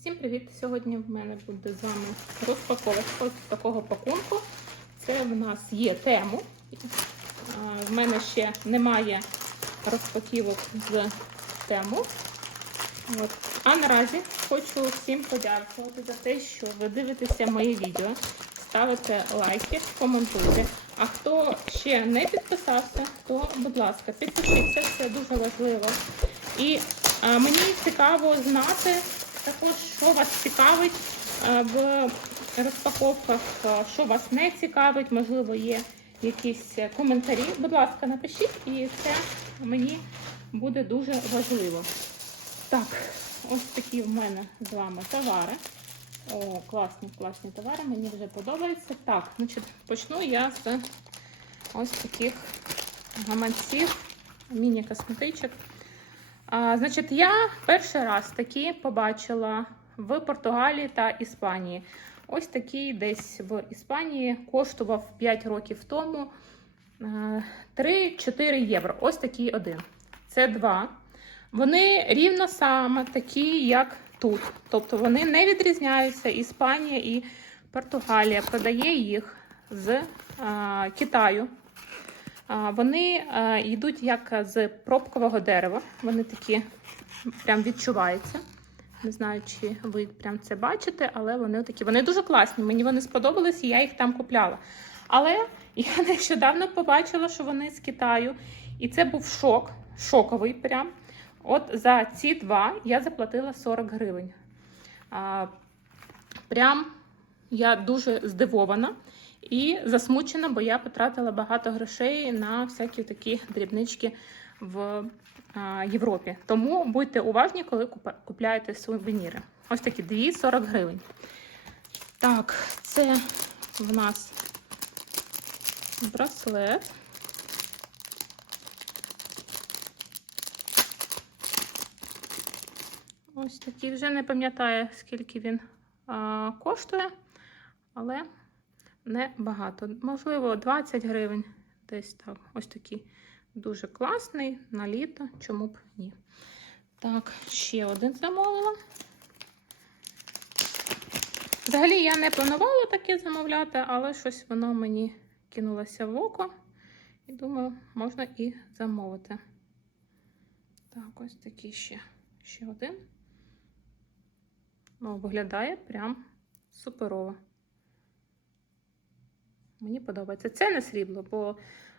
Всім привіт! Сьогодні в мене буде з вами розпаковочка ось такого пакунку. Це в нас є тему. В мене ще немає розпаківок з тему. От. А наразі хочу всім подякувати за те, що ви дивитеся мої відео, ставите лайки, коментуйте. А хто ще не підписався, то, будь ласка, підпишіться, це дуже важливо. І а, мені цікаво знати також, що вас цікавить в розпаковках, що вас не цікавить, можливо, є якісь коментарі. Будь ласка, напишіть, і це мені буде дуже важливо. Так, ось такі в мене з вами товари. О, класні, класні товари, мені вже подобається. Так, значить, почну я з ось таких гаманців, міні-косметичок. Значить, я перший раз такі побачила в Португалії та Іспанії. Ось такий десь в Іспанії коштував 5 років тому е, 3-4 євро. Ось такий один. Це два. Вони рівно саме такі, як тут. Тобто вони не відрізняються. Іспанія і Португалія продає їх з а, Китаю. Вони йдуть як з пробкового дерева. Вони такі прям відчуваються. Не знаю, чи ви прям це бачите, але вони такі. Вони дуже класні. Мені вони сподобались, і я їх там купляла. Але я нещодавно побачила, що вони з Китаю. І це був шок, шоковий прям. От за ці два я заплатила 40 гривень. А, Прям я дуже здивована і засмучена, бо я потратила багато грошей на всякі такі дрібнички в а, Європі. Тому будьте уважні, коли купляєте сувеніри. Ось такі дві 40 гривень. Так, це в нас браслет. Ось такий. Вже не пам'ятаю, скільки він а, коштує, але не багато. Можливо, 20 гривень. Десь так. Ось такий дуже класний на літо, чому б ні. Так, ще один замовила. Взагалі я не планувала таке замовляти, але щось воно мені кинулося в око. І думаю, можна і замовити. Так, ось такий ще, ще один. Ну, виглядає прям суперово. Мені подобається. Це не срібло, бо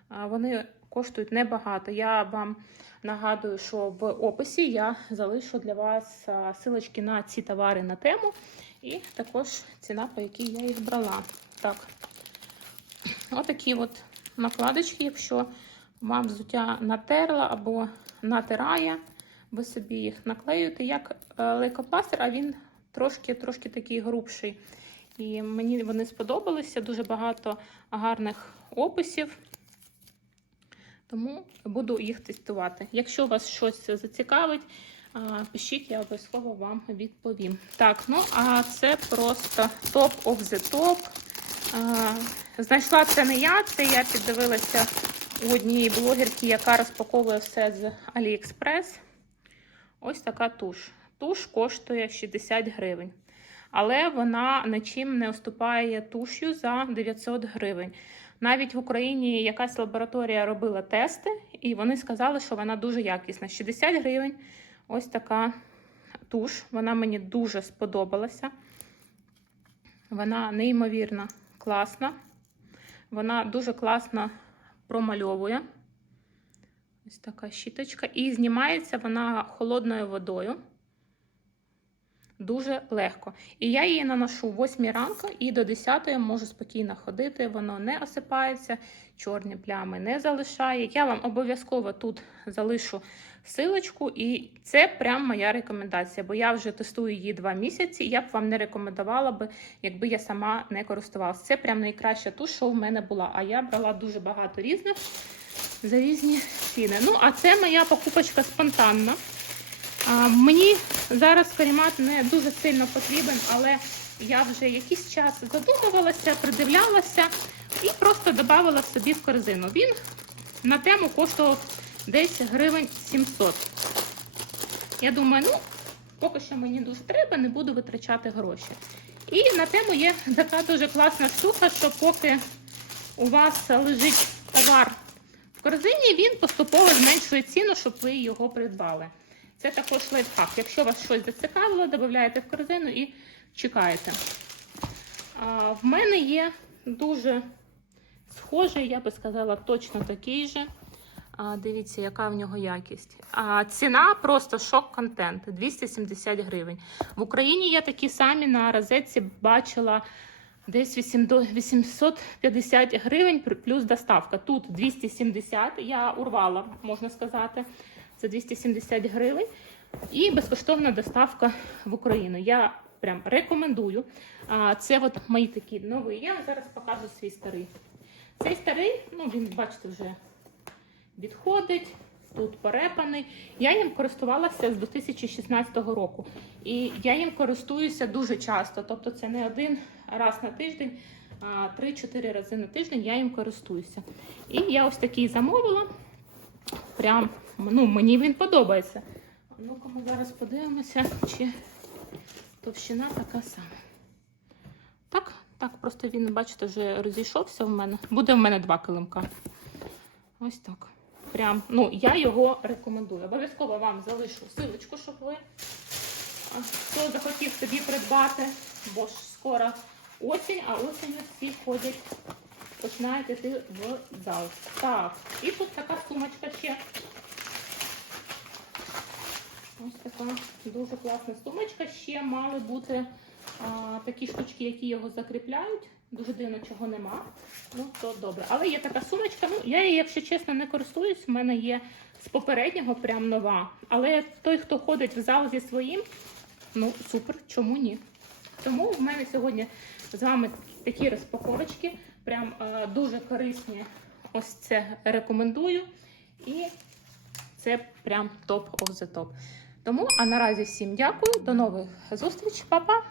вони коштують небагато. Я вам нагадую, що в описі я залишу для вас силочки на ці товари на тему. І також ціна, по якій я їх брала. Так, отакі от накладочки, якщо вам взуття натерла або натирає, ви собі їх наклеюєте як е, лейкопластир, а він трошки трошки такий грубший. І мені вони сподобалися, дуже багато гарних описів. Тому буду їх тестувати. Якщо вас щось зацікавить, пишіть, я обов'язково вам відповім. Так, ну а це просто топ of the top. Знайшла це не я, це я піддивилася у однієї блогерки, яка розпаковує все з AliExpress. Ось така туш. Туш коштує 60 гривень. Але вона нічим не уступає тушю за 900 гривень. Навіть в Україні якась лабораторія робила тести, і вони сказали, що вона дуже якісна. 60 гривень. Ось така туш. Вона мені дуже сподобалася. Вона неймовірно класна. Вона дуже класно промальовує. Ось така щіточка. І знімається вона холодною водою. Дуже легко. І я її наношу в 8 ранку і до 10 можу спокійно ходити. Воно не осипається, чорні плями не залишає. Я вам обов'язково тут залишу силочку, і це прям моя рекомендація, бо я вже тестую її 2 місяці. Я б вам не рекомендувала би, якби я сама не користувалася. Це прям найкраща туш, що в мене була. А я брала дуже багато різних за різні ціни. Ну, а це моя покупочка спонтанна. Мені зараз карімат не дуже сильно потрібен, але я вже якийсь час задумувалася, придивлялася і просто додавала собі в корзину. Він на тему коштував десь гривень 700. Я думаю, ну, поки що мені дуже треба, не буду витрачати гроші. І на тему є така дуже класна штука, що поки у вас лежить товар в корзині, він поступово зменшує ціну, щоб ви його придбали. Це також лайфхак. Якщо вас щось зацікавило, додаєте в корзину і чекаєте. А, в мене є дуже схожий, я би сказала, точно такий же. А, дивіться, яка в нього якість. А, ціна просто шок-контент 270 гривень. В Україні я такі самі на розетці бачила десь 850 гривень плюс доставка. Тут 270, я урвала, можна сказати, за 270 гривень. І безкоштовна доставка в Україну. Я прям рекомендую. Це от мої такі нові. Я зараз покажу свій старий. Цей старий, ну він, бачите, вже відходить, тут порепаний. Я їм користувалася з 2016 року. І я їм користуюся дуже часто. Тобто це не один раз на тиждень, а 3-4 рази на тиждень я їм користуюся. І я ось такий замовила. Прям, ну, мені він подобається. Ну-ка ми зараз подивимося, чи товщина така сама. Так, так, просто він, бачите, вже розійшовся в мене. Буде в мене два килимка. Ось так. Прям, ну, я його рекомендую. Обов'язково вам залишу силочку, щоб ви хто захотів собі придбати, бо ж скоро осінь, а осінню всі ходять, починають йти в зал. Так, і тут така сумочка ще. Ось така дуже класна сумочка. Ще мали бути а, такі штучки, які його закріпляють. Дуже дивно, чого нема. Ну, то добре. Але є така сумочка. Ну, я її, якщо чесно, не користуюсь. У мене є з попереднього прям нова. Але той, хто ходить в зал зі своїм, ну супер, чому ні? Тому в мене сьогодні з вами такі розпаковочки. Прям е, дуже корисні. Ось це рекомендую. І це прям топ of the топ. Тому, а наразі всім дякую. До нових зустріч, Па-па!